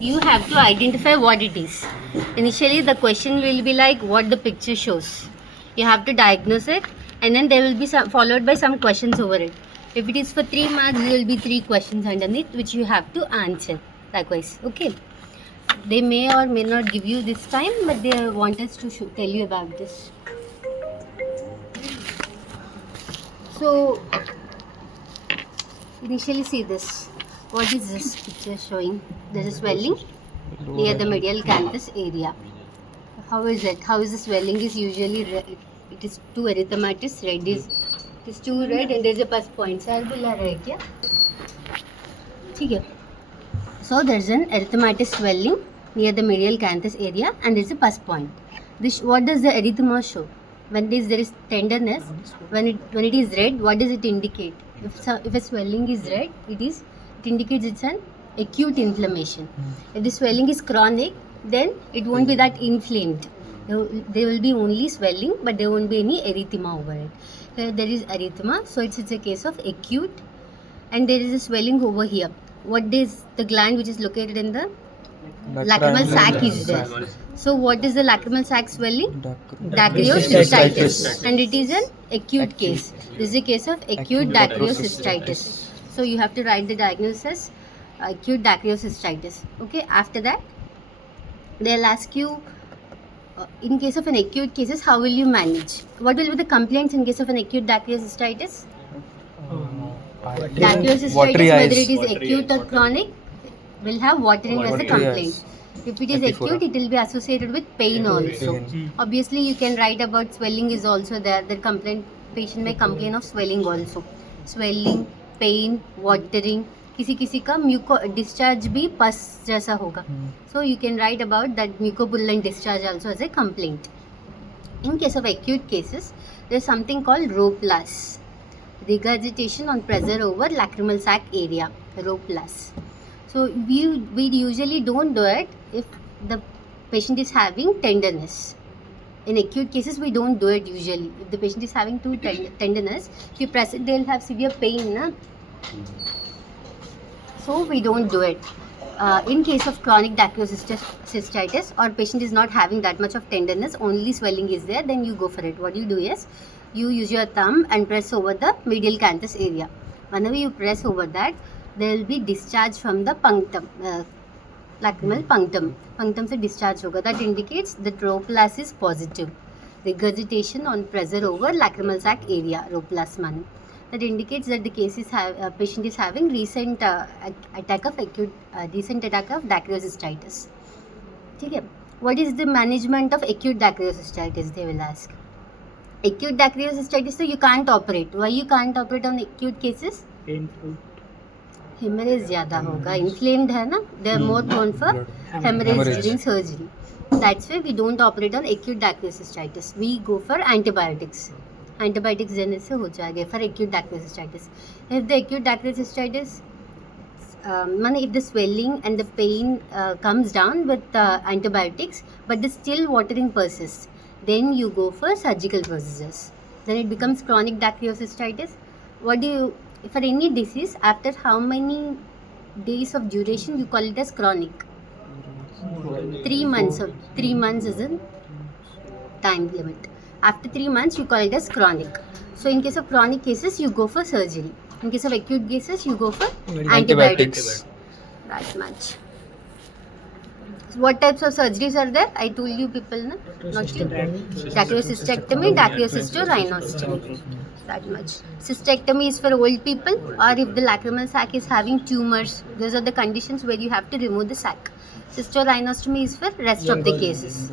you have to identify what it is. Initially, the question will be like what the picture shows. You have to diagnose it, and then there will be followed by some questions over it. If it is for 3 marks, there will be 3 questions underneath which you have to answer. Likewise, okay. They may or may not give you this time, but they want us to tell you about this. So, initially see this. What is this picture showing? There is swelling near the medial canthus area. How is it? How is the swelling? Is usually red. It is too erythematous. Red is it is too red, and there is a pus point. Sir, बुला रहे क्या? ठीक है. So there is an erythematous swelling near the medial canthus area, and there is a pus point. What does the erythema show? When there is tenderness, when it is red, what does it indicate? If a swelling is red, it indicates it's an acute inflammation. If the swelling is chronic, then it won't be that inflamed. There will be only swelling, but there won't be any erythema over it. There is erythema, so it's a case of acute, and there is a swelling over here. What is the gland which is located in the lacrimal sac is there. So what is the lacrimal sac swelling? Dacryocystitis, and it is an acute case. This is a case of acute dacryocystitis. So you have to write the diagnosis, acute dacryocystitis. Okay. After that, they'll ask you, in case of an acute cases, how will you manage? What will be the complaints in case of an acute dacryocystitis? Dacryocystitis, whether it is acute or chronic, will have watering as a complaint. If it is acute, it will be associated with pain also. Obviously, you can write about swelling is also there. The patient may complain of swelling also. Swelling, pain, watering. किसी का discharge भी pus जैसा होगा. So you can write about that mucopurulent discharge also as a complaint. In case of acute cases, there is something called ROPLAS, regurgitation on pressure over lacrimal sac area. ROPLAS. So we usually don't do it if the patient is having tenderness. In acute cases, we don't do it usually. If the patient is having too tenderness, if you press it, they'll have severe pain. Na? So we don't do it. In case of chronic dacryocystitis, or patient is not having that much of tenderness, only swelling is there, then you go for it. What you do is, you use your thumb and press over the medial canthus area. Whenever you press over that, there will be discharge from the punctum, lacrimal punctum. Punctum se discharge hoga. That indicates the ROPLAS is positive. Regurgitation on pressure over lacrimal sac area, ROPLAS man. That indicates that the patient is having recent attack of dacryocystitis. Okay. What is the management of acute dacryocystitis? They will ask. Acute dacryocystitis, so you can't operate. Why you can't operate on acute cases? Painful. Hemorrhage ज़्यादा होगा. Inflamed है ना? They are more prone for hemorrhage during surgery. That's why we don't operate on acute dacryocystitis. We go for antibiotics. Antibiotics देने से हो जाएगा for acute dacryocystitis. If the acute dacryocystitis, if the swelling and the pain comes down with antibiotics, but the still watering persists, then you go for surgical procedures. Then it becomes chronic dacryocystitis. For any disease, after how many days of duration you call it as chronic? 3 months. 3 months is a time limit. After 3 months, you call it as chronic. So in case of chronic cases, you go for surgery. In case of acute cases, you go for antibiotics. That much. What types of surgeries are there? I told you people, na? Not you. Dacryocystectomy, dacyocystorhinostomy. That much. Cystectomy is for old people, or if the lacrimal sac is having tumors. Those are the conditions where you have to remove the sac. Cystorhinostomy is for rest of the cases.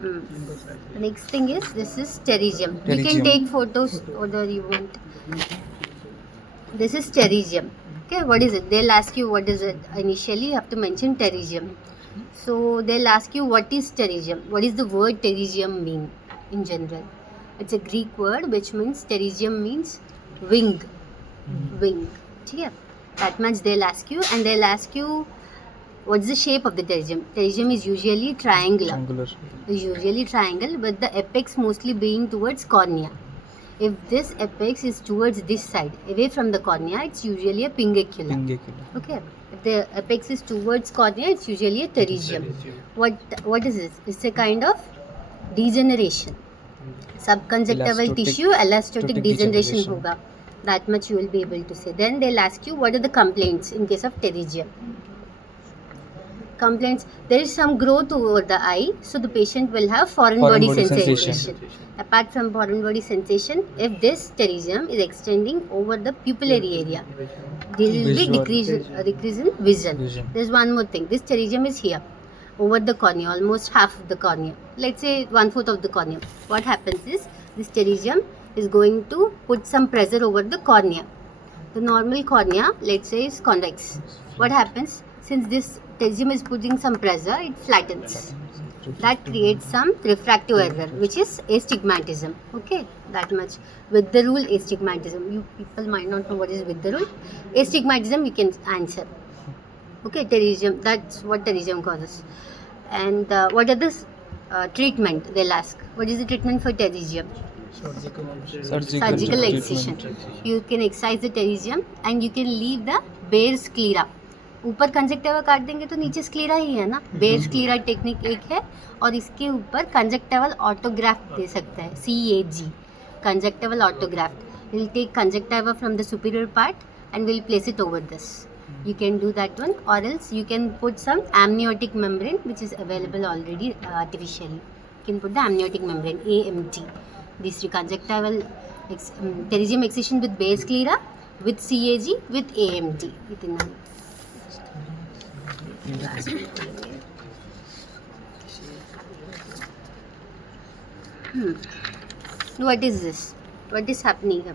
The next thing is, this is pterygium. You can take photos whatever you want. This is pterygium. Okay, what is it? They'll ask you what is it. Initially, you have to mention pterygium. So they'll ask you what is pterygium. What is the word pterygium mean in general? It's a Greek word which means pterygium means wing. Wing. Okay? That much they'll ask you, and they'll ask you what's the shape of the pterygium. Pterygium is usually triangular. It's usually triangle, with the apex mostly being towards cornea. If this apex is towards this side, away from the cornea, it's usually a pinguicula. Okay. If the apex is towards cornea, it's usually a pterygium. What is this? It's a kind of degeneration. Subconjunctival tissue elastotic degeneration hoga. That much you will be able to say. Then they'll ask you what are the complaints in case of pterygium. Complaints, there is some growth over the eye, so the patient will have foreign body sensation. Apart from foreign body sensation, if this pterygium is extending over the pupillary area, there will be decrease in vision. There's one more thing. This pterygium is here, over the cornea, almost half of the cornea. Let's say 1/4 of the cornea. What happens is, this pterygium is going to put some pressure over the cornea. The normal cornea, let's say, is convex. What happens? Since this pterygium is putting some pressure, it flattens. That creates some refractive error, which is astigmatism. Okay, that much. With the rule, astigmatism. You people might not know what is with the rule. Astigmatism, you can answer. Okay, pterygium. That's what pterygium causes. And what are the treatment? They'll ask. What is the treatment for pterygium? Surgical excision. You can excise the pterygium and you can leave the bare sclera. ऊपर conjunctiva काट देंगे तो नीचे sclera ही है ना. Bear sclera technique एक है और इसके ऊपर कंजक्टिवल ऑटोग्राफ्ट दे सकता है. CAG, conjunctival autograft. Will take conjunctiva from the superior part and we'll place it over this. You can do that one, or else you can put some amniotic membrane which is available already artificially. You can put the amniotic membrane, AMT. This conjunctival pterygium excision with bare sclera, with CAG, with AMT. What is this? What is happening here?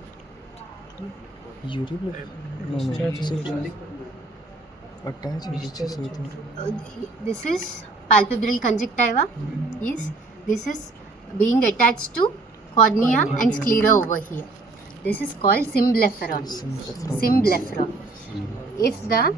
This is palpebral conjunctiva. Yes, this is being attached to cornea and sclera over here. This is called symblepharon. Symblepharon. If the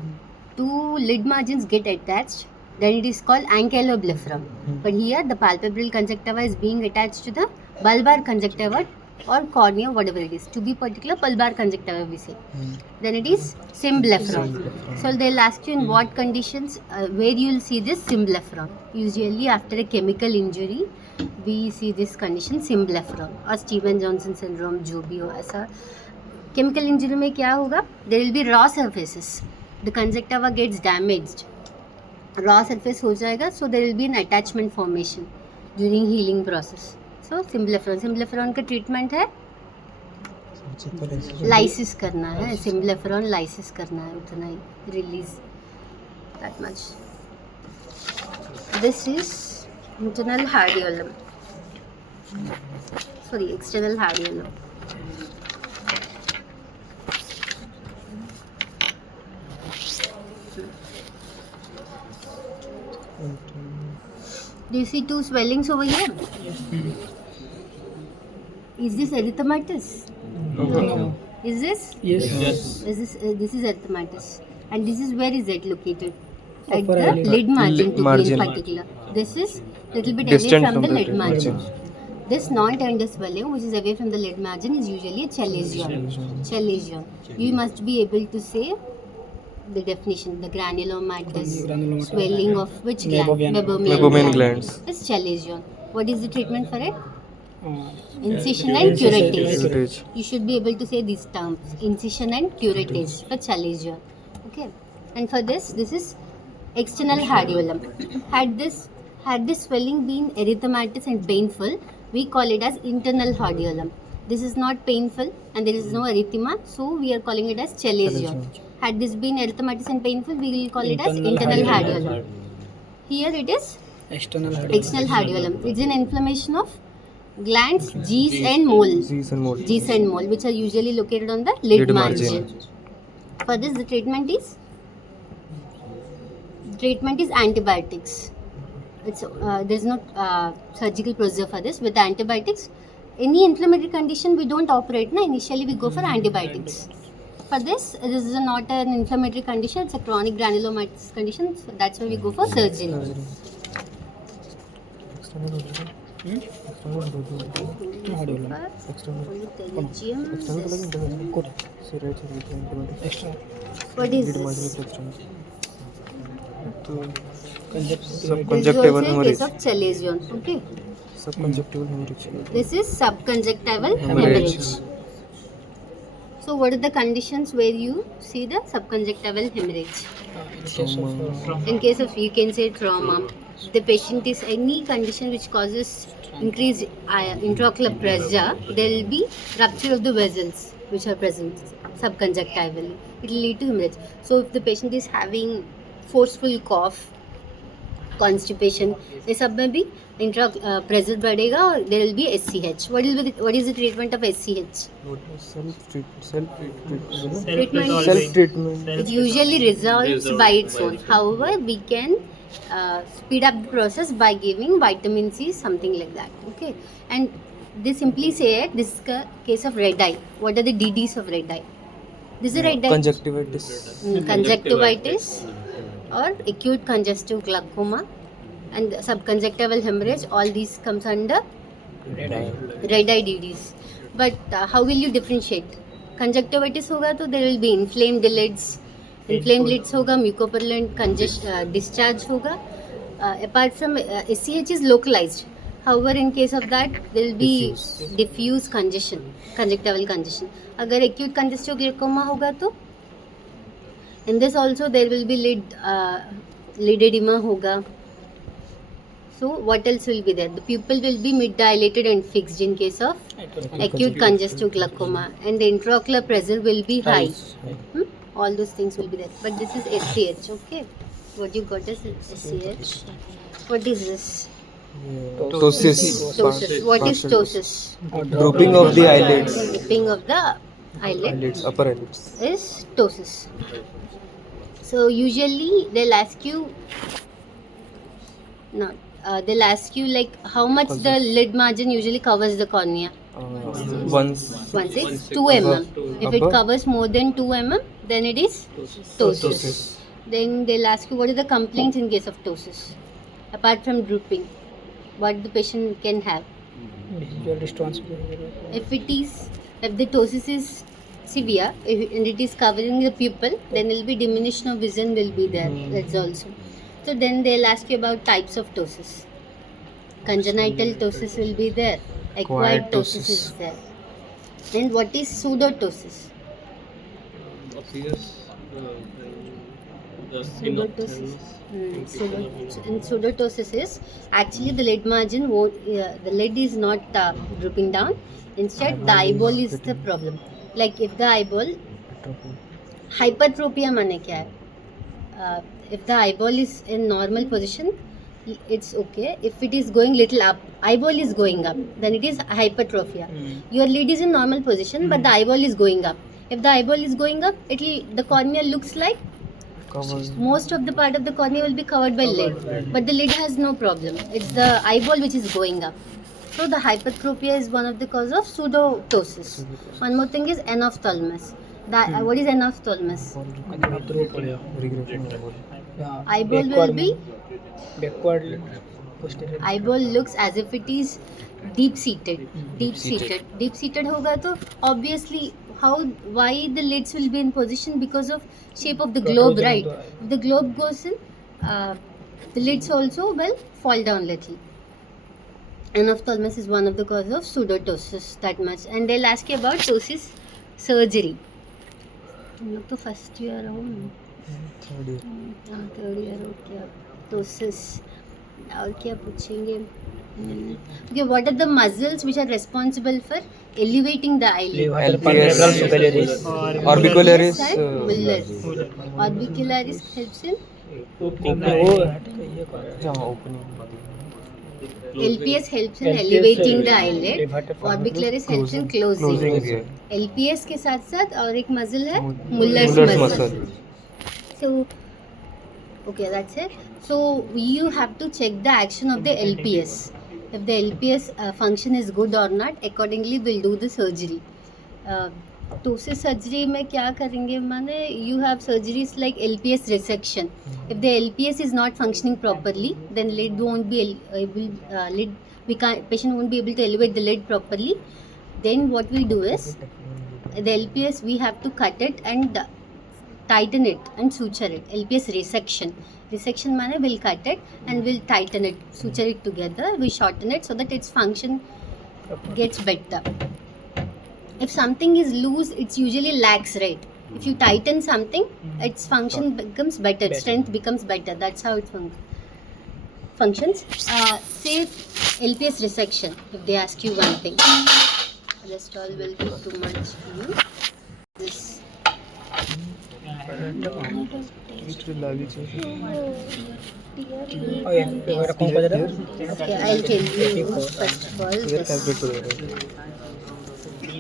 two lid margins get attached, then it is called ankyloblepharon. But here the palpebral conjunctiva is being attached to the bulbar conjunctiva or cornea, whatever it is. To be particular, bulbar conjunctiva we say. Then it is symblepharon. So they'll ask you in what conditions, where you will see this symblepharon. Usually after a chemical injury, we see this condition symblepharon or Stevens-Johnson syndrome, जो भी हो ऐसा. Chemical injury में क्या होगा? There will be raw surfaces. The conjunctiva gets damaged. Raw surface हो जाएगा, so there will be an attachment formation during healing process. So symblepharon. Symblepharon का treatment है lysis करना है. Symblepharon lysis करना है, उतना ही. Release that much. This is internal hardyolum. Sorry, external hardyolum. Do you see two swellings over here? Is this erythematous? No. Is this? Yes. Is this is erythematous. And this is, where is it located? At the lid margin to be in particular. This is little bit away from the lid margin. This non-tender swelling which is away from the lid margin is usually a chalazion. Chalazion. You must be able to say the definition. The granulomatous swelling of which gland? Meibomian glands. Is chalazion. What is the treatment for it? Incision and curettage. You should be able to say these terms. Incision and curettage for chalazion. Okay. And for this is external hardyolum. Had this swelling been erythematous and painful, we call it as internal hardyolum. This is not painful and there is no erythema, so we are calling it as chalazion. Had this been erythematous and painful, we will call it as internal hardyolum. Here it is external hardyolum. It's an inflammation of glands G's and mole, which are usually located on the lid margin. For this, the treatment is antibiotics. There's no surgical procedure for this. With antibiotics, any inflammatory condition we don't operate. Initially we go for antibiotics. For this is not an inflammatory condition, it's a chronic granulomatous condition, so that's why we go for surgery. What is this? This is Subconjunctival also a case hemorrhage. of chalazion. Okay. Subconjunctival hemorrhage. This is subconjunctival hemorrhage. So what are the conditions where you see the subconjunctival hemorrhage? In case of, you can say trauma. The patient is any condition which causes increased intraocular pressure, there will be rupture of the vessels which are present subconjunctivally. It will lead to hemorrhage. So if the patient is having forceful cough, constipation, ये सब में भी intra pressure बढ़ेगा और there will be SCH. What is the treatment of SCH? Self-treatment. It usually resolves by its own. However, we can speed up the process by giving vitamin C, something like that. Okay, and they simply say it. This is a case of red eye. What are the DDs of red eye? This is red eye. Conjunctivitis. Conjunctivitis or acute congestive glaucoma and subconjunctival hemorrhage. All these comes under red eye DDs. But how will you differentiate? Conjunctivitis होगा तो there will be inflamed lids. Inflamed lids होगा, mucopurulent discharge होगा. Apart from SCH is localized. However, in case of that, there will be diffuse congestion, conjunctival congestion. अगर acute congestive glaucoma होगा तो in this also there will be lid edema होगा. So what else will be there? The pupil will be mid-dilated and fixed in case of acute congestive glaucoma, and the intraocular pressure will be high. All those things will be there. But this is SCH, okay? What you got is SCH. What is this? Ptosis. Ptosis. What is ptosis? Drooping of the eyelids. Drooping of the eyelid Upper eyelids. is ptosis. So usually they'll ask you, they'll ask you like how much the lid margin usually covers the cornea. Once It's 2 mm. If it covers more than 2 mm, then it is ptosis. Then they'll ask you what are the complaints in case of ptosis. Apart from drooping, what the patient can have. If the ptosis is severe and it is covering the pupil, then there will be diminution of vision will be there. That's also. So then they'll ask you about types of ptosis. Congenital ptosis will be there. Acquired ptosis is there. And what is pseudotosis? Pseudotosis is actually the lid margin the lid is not drooping down. Instead, the eyeball is the problem. Like if the eyeball, hypertropia माने क्या है? If the eyeball is in normal position, it's okay. If it is going little up, eyeball is going up, then it is hypertrophia. Your lid is in normal position, but the eyeball is going up. If the eyeball is going up, the cornea looks like most of the part of the cornea will be covered by lid, but the lid has no problem. It's the eyeball which is going up. So the hypertropia is one of the cause of pseudotosis. One more thing is anophthalmos. What is anophthalmos? Eyeball will be backward, posterior. Eyeball looks as if it is deep-seated. Deep-seated होगा तो obviously why the lids will be in position because of shape of the globe, right? If the globe goes in, the lids also will fall down little. Anophthalmos is one of the causes of pseudotosis, that much. And they'll ask you about ptosis surgery. तुम लोग तो first year हो, third year हो क्या? ptosis और क्या पूछेंगे? Okay, what are the muscles which are responsible for elevating the eyelid? Orbicularis. Orbicularis helps in LPS helps in elevating the eyelid. Orbicularis helps in closing. LPS के साथ साथ और एक मसल है Muller's muscle. So okay, that's it. So you have to check the action of the LPS. If the LPS function is good or not, accordingly we'll do the surgery. Ptosis surgery में क्या करेंगे माने you have surgeries like LPS resection. If the LPS is not functioning properly, then lid won't be patient won't be able to elevate the lid properly. Then what we do is the LPS we have to cut it and tighten it and suture it. LPS resection. Resection माने we'll cut it and we'll tighten it, suture it together. We shorten it so that its function gets better. If something is loose, it's usually lax, right? If you tighten something, its function becomes better, strength becomes better. That's how it functions. Say LPS resection, if they ask you one thing. Rest all will be too much to you. This. Oh yeah, वगैरह कौन को देता? Okay, I'll tell you first of all.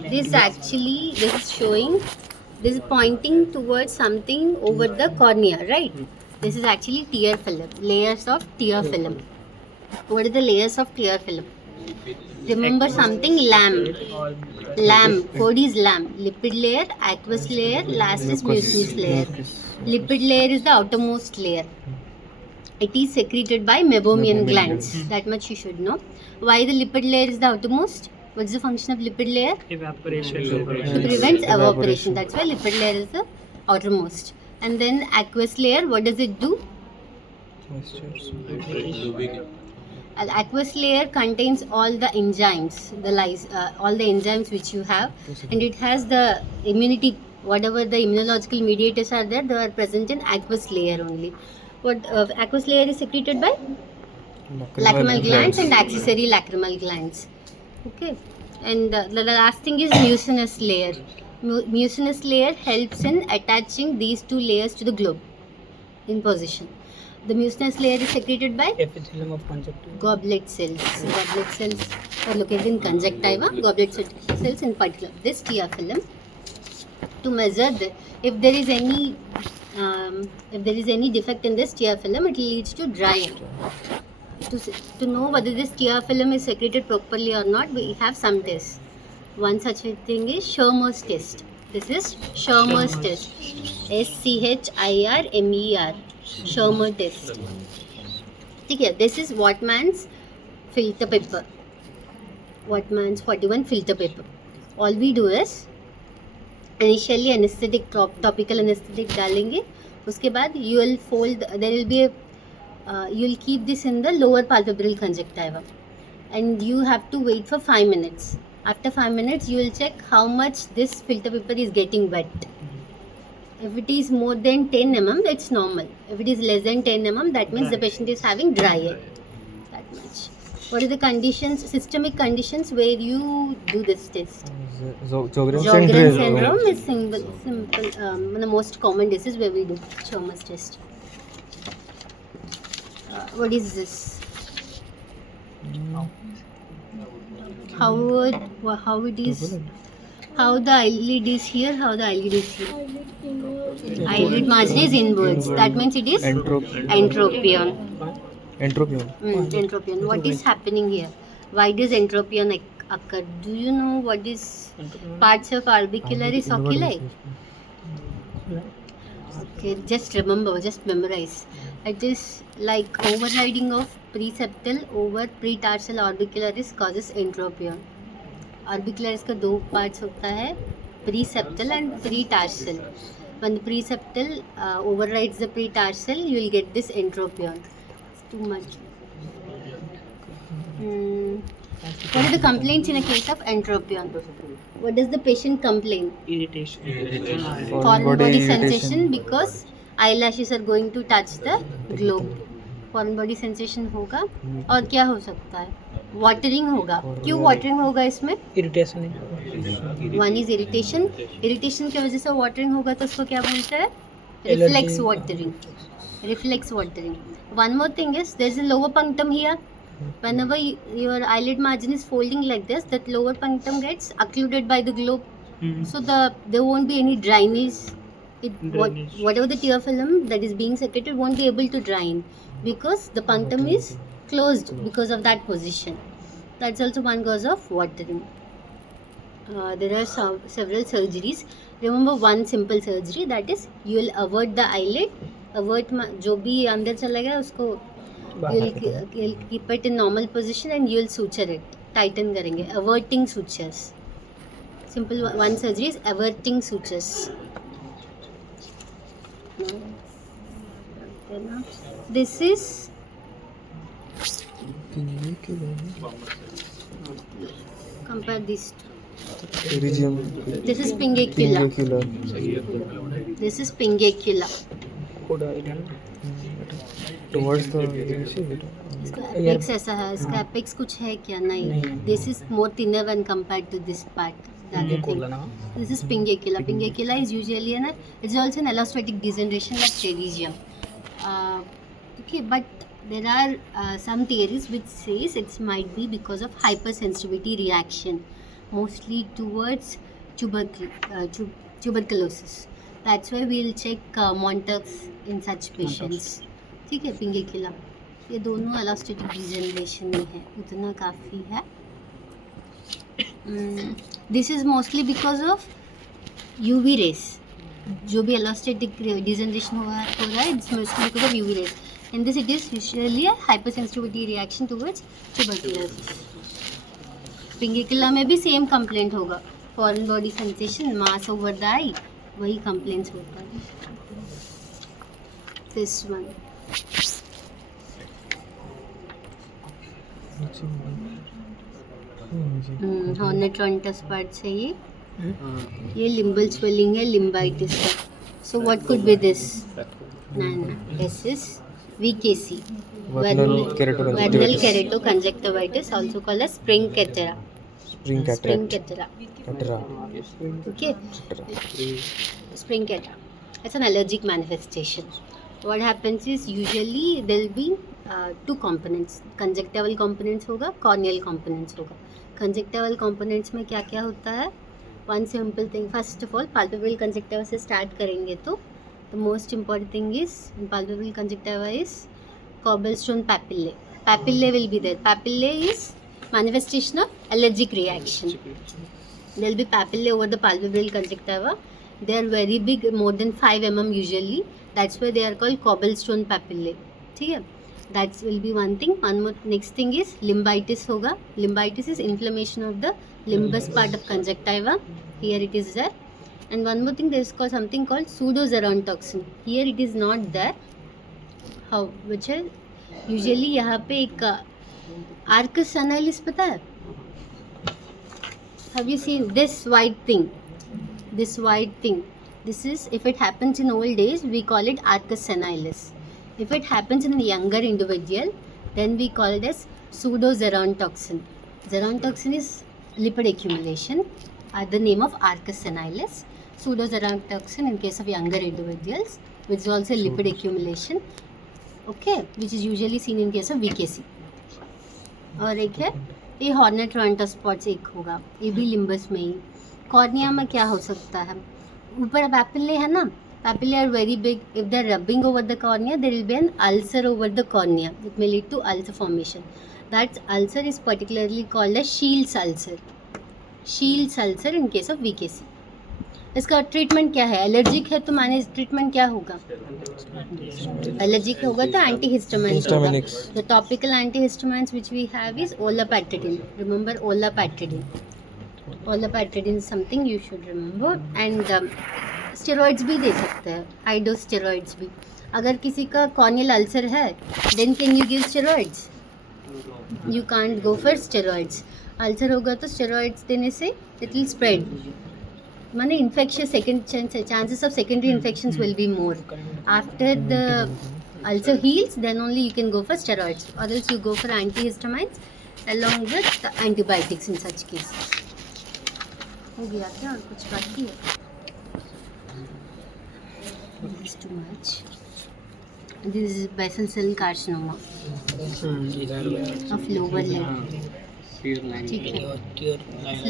This is showing, this is pointing towards something over the cornea, right? This is actually tear film, layers of tear film. What are the layers of tear film? Remember something, lamb, code is lamb. Lipid layer, aqueous layer, last is mucinous layer. Lipid layer is the outermost layer. It is secreted by meibomian glands. That much you should know. Why the lipid layer is the outermost? What's the function of lipid layer? Evaporation. To prevent evaporation. That's why lipid layer is the outermost. And then aqueous layer, what does it do? Aqueous layer contains all the enzymes, all the enzymes which you have, and it has the immunity. Whatever the immunological mediators are there, they are present in aqueous layer only. What aqueous layer is secreted by lacrimal glands and accessory lacrimal glands. Okay, and the last thing is mucinous layer. Mucinous layer helps in attaching these two layers to the globe in position. The mucinous layer is secreted by Epithelium of conjunctiva. goblet cells. Goblet cells are located in conjunctiva. Goblet cells in particular. This tear film, to measure if there is any defect in this tear film, it leads to drying. To know whether this tear film is secreted properly or not, we have some tests. One such thing is Schirmer's test. This is Schirmer's test. SCHIRMER. Schirmer test. Okay, this is Wattmann's filter paper. Wattmann's 41 filter paper. All we do is initially anesthetic, topical anesthetic डालेंगे. उसके बाद you will fold. There will be you will keep this in the lower palpebral conjunctiva, and you have to wait for 5 minutes. After 5 minutes, you will check how much this filter paper is getting wet. If it is more than 10 mm, it's normal. If it is less than 10 mm, that means the patient is having dry eye. That much. What are the conditions, systemic conditions where you do this test? Sjogren's syndrome is simple. One of the most common diseases where we do Schirmer's test. What is this? How it is? How the eyelid is here? How the eyelid is here? Eyelid margin is inwards. That means it is entropion. Entropion. What is happening here? Why does entropion occur? Do you know what is parts of orbicularis oculi? Okay, just remember, just memorize. It is like overriding of preseptal over pretarsal orbicularis causes entropion. Orbicularis का दो parts होता है, preseptal and pretarsal. When the preseptal overrides the pretarsal, you will get this entropion. It's too much. What are the complaints in a case of entropion? What does the patient complain? Irritation. Foreign body sensation because eyelashes are going to touch the globe. Foreign body sensation होगा. और क्या हो सकता है? Watering होगा. क्यों watering होगा इसमें? Irritation. One is irritation. Irritation की वजह से watering होगा तो उसको क्या बोलते हैं? Reflex watering. Reflex watering. One more thing is there is a lower punctum here. Whenever your eyelid margin is folding like this, that lower punctum gets occluded by the globe. So there won't be any dryness. Whatever the tear film that is being secreted won't be able to dry in because the punctum is closed because of that position. That's also one cause of watering. there are several surgeries. Remember one simple surgery, that is you will avert the eyelid. Avert जो भी अंदर चला गया उसको you'll keep it in normal position and you will suture it. Tighten करेंगे. Averting sutures. Simple one surgery is averting sutures. This is compare these two. Region. This is pingacula. Pingacula. This is pingacula. कोड़ा इधर Towards the इसका apex ऐसा है. इसका apex कुछ है क्या? नहीं. This is more thinner when compared to this part. ये कोड़ा ना This is pingacula. Pingacula is usually it's also an allostatic degeneration like pterygium. Okay, but there are some theories which says it might be because of hypersensitivity reaction, mostly towards tuberculosis. That's why we'll check Montax in such patients. ठीक है. pingacula ये दोनों allostatic degeneration में है, उतना काफ़ी है. This is mostly because of UV rays. जो भी allostatic degeneration हो रहा है, it's mostly because of UV rays. In this, it is usually a hypersensitivity reaction towards tuberculosis. Pingacula में भी same complaint होगा. Foreign body sensation, mass over the eye, वही complaints होता है. This one. Hornetrontus part से ये limbal swelling है, limbitis है. So what could be this? This is VKC. Vernal keratoconjunctivitis, also called as spring cataract. spring Spring cataract. cataract. Okay. Spring cataract. It's an allergic manifestation. What happens is usually there will be two components. Conjunctival components होगा, corneal components होगा. Conjunctival components में क्या क्या होता है? One simple thing. First of all, palpebral conjunctiva से start करेंगे तो the most important thing is in palpebral conjunctiva is cobblestone papillae. Papillae will be there. Papillae is manifestation of allergic reaction. There will be papillae over the palpebral conjunctiva. They are very big, more than 5 mm usually. That's why they are called cobblestone papillae. ठीक है? That will be one thing. One more next thing is limbitis होगा. Limbitis is inflammation of the limbus part of conjunctiva. Here it is there. And one more thing, there is something called pseudogerontoxin. Here it is not there. How? Which is usually यहाँ पे एक arcus senilis पता है? Have you seen this white thing? This white thing. This is, if it happens in old days, we call it arcus senilis. If it happens in a younger individual, then we call it as pseudogerontoxin. Gerontoxin is lipid accumulation, the name of arcus senilis. Pseudogerontoxin in case of younger individuals, which is also lipid accumulation, okay, which is usually seen in case of VKC. और एक है ये Hornetrontus spots एक होगा, ये भी limbus में ही. Cornea में क्या हो सकता है? ऊपर पैपिले है ना, papillae are very big. If they are rubbing over the cornea, there will be an ulcer over the cornea. It may lead to ulcer formation. That ulcer is particularly called as Shields ulcer. Shields ulcer in case of VKC. इसका treatment क्या है? Allergic है तो manage treatment क्या होगा? Allergic होगा तो antihistamines होगा. The topical antihistamines which we have is olopatadine. Remember olopatadine. Olopatadine something you should remember. And steroids भी दे सकते हैं, हाई डोज स्टेरॉइड्स भी. अगर किसी का कॉर्नियल अल्सर है, then can you give steroids? You can't go for steroids. Ulcer होगा तो स्टेरॉइड्स देने से इट विल स्प्रेड. माने infection chances of secondary infections will be more. After the ulcer heals, then only you can go for steroids, or else you go for antihistamines along with the antibiotics in such cases. हो गया क्या और कुछ बाकी है? This is too much. This is basal cell carcinoma of lower lid. ठीक है.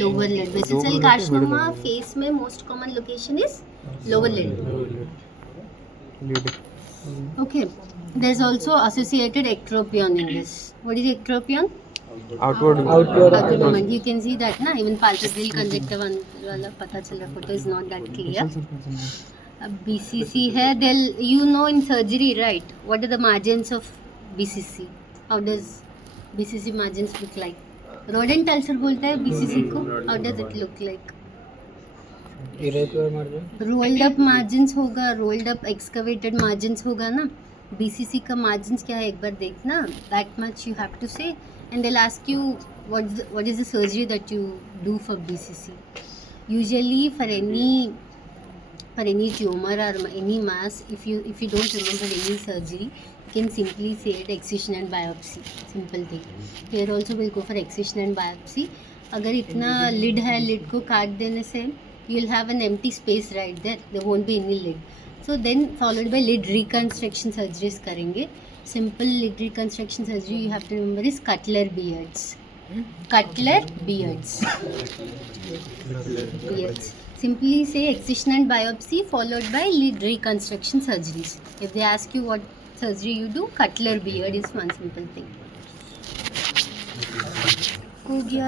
Lower lid. Basal cell carcinoma face में most common location is lower lid. Okay. There's also associated ectropion in this. What is ectropion? outward Outward Outward movement. movement. You can see that na, even palpebral conjunctiva वाला पता चला photo is not that clear. BCC है, they'll, you know, in surgery, right? What are the margins of BCC? How does BCC margins look like? Rodent ulcer बोलता है BCC को. How does it look like? Irregular margin. Rolled up margins होगा, rolled up excavated margins होगा ना. BCC का margins क्या है एक बार देखना. That much you have to say, and they ask you what is the surgery that you do for BCC. Usually for any tumor or any mass, if you don't remember any surgery, you can simply say it excision and biopsy. Simple thing. Here also we'll go for excision and biopsy. अगर इतना lid है, lid को काट देने से you'll have an empty space right there. There won't be any lid. So then followed by lid reconstruction surgeries करेंगे. Simple lid reconstruction surgery you have to remember is Cutler beards. Cutler beards. Beards. Simply say excision and biopsy followed by lid reconstruction surgeries. If they ask you what surgery you do, Cutler beard is one simple thing. हो गया.